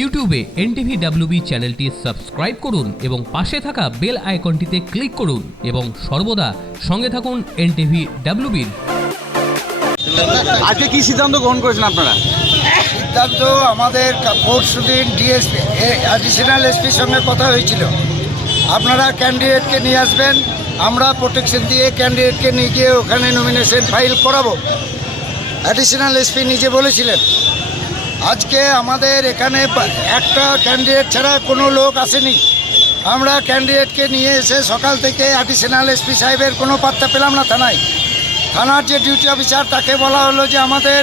ইউটিউবে NTV WB চ্যানেলটি subscribe করুন এবং পাশে থাকা বেল আইকনটিতে ক্লিক করুন এবং সর্বদা সঙ্গে থাকুন এনটিভি ডাব্লিউবির আজকে কি সিদ্ধান্ত গ্রহণ করেছেন আপনারা? সিদ্ধান্ত আমাদের পরশু দিন ডিএসপি অ্যাডিশনাল এসপির সঙ্গে কথা হয়েছিল। আপনারা ক্যান্ডিডেটকে নিয়ে আসবেন আমরা প্রোটেকশন দিয়ে ক্যান্ডিডেটকে নিয়ে গিয়ে ওখানে নমিনেশন ফাইল করাবো। অ্যাডিশনাল এসপি নিজে বলেছিলেন। আজকে আমাদের এখানে একটা ক্যান্ডিডেট ছাড়া কোনো লোক আসেনি। আমরা ক্যান্ডিডেটকে নিয়ে এসে সকাল থেকে অ্যাডিশনাল এসপি সাহেবের কোনো পাত্তা পেলাম না থানায়। থানার যে ডিউটি অফিসার তাকে বলা হলো যে আমাদের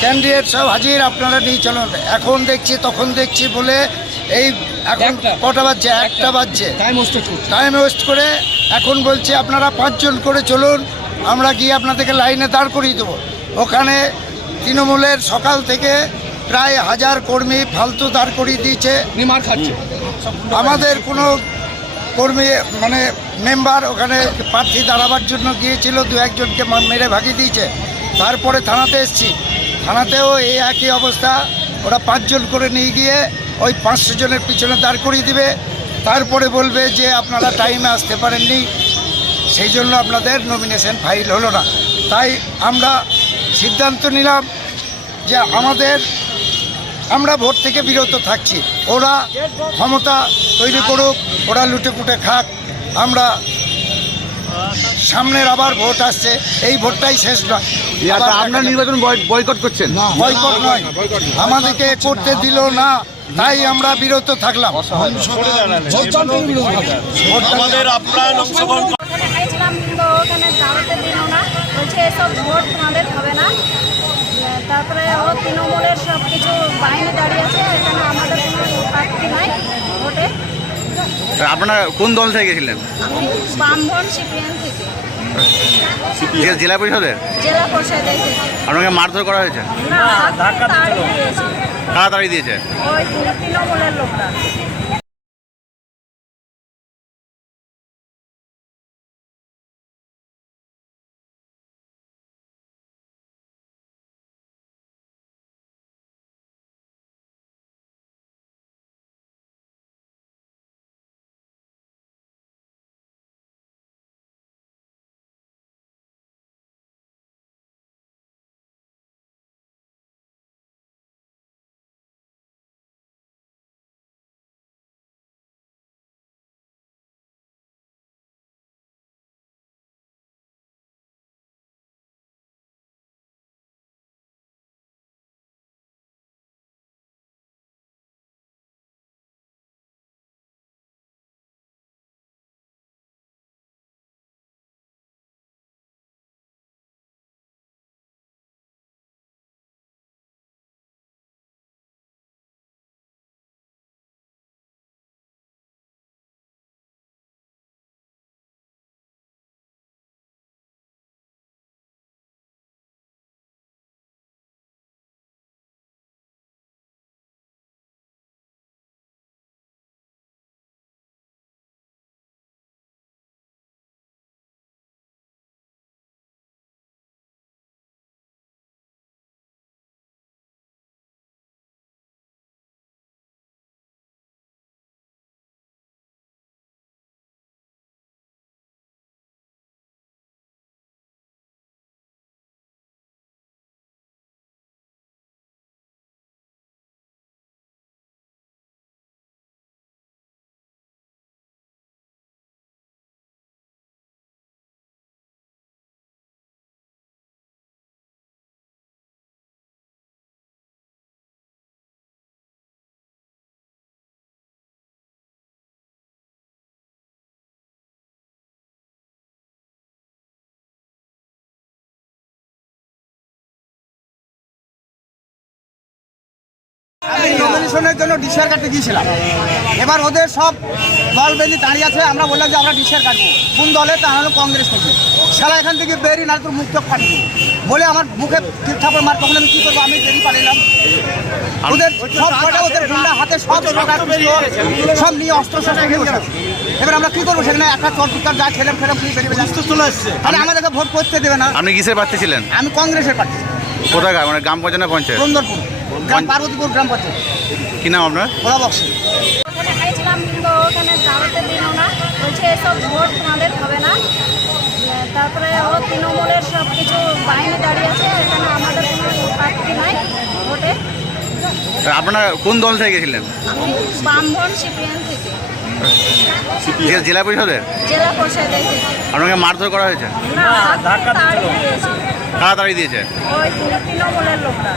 ক্যান্ডিডেট সব হাজির আপনারা নিয়ে চলুন। এখন দেখছি তখন দেখছি বলে এই এখন কটা বাজছে? একটা। বাজছে। টাইম ওয়েস্ট টাইম ওয়েস্ট করে এখন বলছি আপনারা পাঁচজন করে চলুন আমরা গিয়ে আপনাদেরকে লাইনে দাঁড় করিয়ে দেবো। ওখানে তৃণমূলের সকাল থেকে প্রায় হাজার কর্মী ফালতু দাঁড় করিয়ে দিয়েছে। আমাদের কোনো কর্মী মানে মেম্বার ওখানে প্রার্থী দাঁড়াবার জন্য গিয়েছিল দু একজনকে মেরে ভাগিয়ে দিয়েছে। তারপরে থানাতে এসছি। থানাতেও এই একই অবস্থা। ওরা পাঁচজন করে নিয়ে গিয়ে ওই পাঁচশো জনের পিছনে দাঁড় করিয়ে দিবে। তারপরে বলবে যে আপনারা টাইমে আসতে পারেননি। সেই জন্য আপনাদের নমিনেশন ফাইল হলো না। তাই আমরা সিদ্ধান্ত নিলাম যে আমাদের আমরা ভোট থেকে বিরত থাকছি। ওরা ক্ষমতা তৈরি করুক ওরা লুটে পুটে খাক আমরা সামনের আবার ভোট আসছে এই ভোটটাই শেষ নয়। আপনারা নির্বাচন বয়কট করছেন? বয়কট নয়। আমাদেরকে করতে দিল না তাই আমরা বিরত থাকলাম। আমাদের আপ্রাণ অংশগ্রহণ ওখানে দিল না বলছে এসব ভোট তোমাদের হবে না। তারপরে ও তৃণমূলের সব কিছু বাহিনী দাঁড়িয়ে আছে এখানে আমাদের কোনো প্রার্থী নাই ভোটে। আপনারা কোন দল থেকে গেছিলেন? থেকে। জেলা পরিষদের? জেলা পরিষদে আপনাকে মারধর করা হয়েছে? তাড়াতাড়ি দিয়েছে। ওই তৃণমূলের লোকরা। আমি নমিনেশনের জন্য ডিসিআর কাটতে গিয়েছিলাম। এবার ওদের সব দল বেঁধে দাঁড়িয়ে আছে আমরা বললাম যে আমরা ডিসিআর কাটবো। কোন দলে? তা হলো কংগ্রেস থেকে। সারা এখান থেকে বেরিয়ে না তোর মুখ চোখ দেবো। বলে আমার মুখে ঠিক মার তখন আমি কী করব? আমি বেরিয়ে পালিলাম। ওদের সব কটা ওদের গুন্ডা হাতে সব সব নিয়ে অস্ত্র শস্ত্র এবার আমরা কি করব? সেখানে একটা চর যা খেলাম খেলাম খেয়ে বেরিয়ে চলে আসছে। তাহলে আমাদেরকে ভোট করতে দেবে না। আপনি কিসের প্রার্থী ছিলেন? আমি কংগ্রেসের পার্টি কোথাকার? মানে গ্রাম পঞ্চায়েত পঞ্চায়েত? সুন্দরপুর। গ্রাম পার্বতীপুর গ্রাম পঞ্চায়েত। কি নাম আপনার? বক্সে। কিন্তু ওখানে দাওয়াতে দিল না। বলছে এসব ভোট তোমাদের হবে না। তারপরে ও তৃণমূলের সব কিছু দাঁড়িয়ে আছে এখানে আমাদের কোনো প্রার্থী নাই ভোটে। আপনারা কোন দল থেকে গেছিলেন? আমি ব্রাহ্মণ সিপিএম থেকে। জেলা পরিষদের? জেলা পরিষদে আপনাকে মারধর করা হয়েছে? না তাড়িয়ে দিয়েছে। কারা তাড়িয়ে দিয়েছে? ওই তৃণমূলের লোকরা।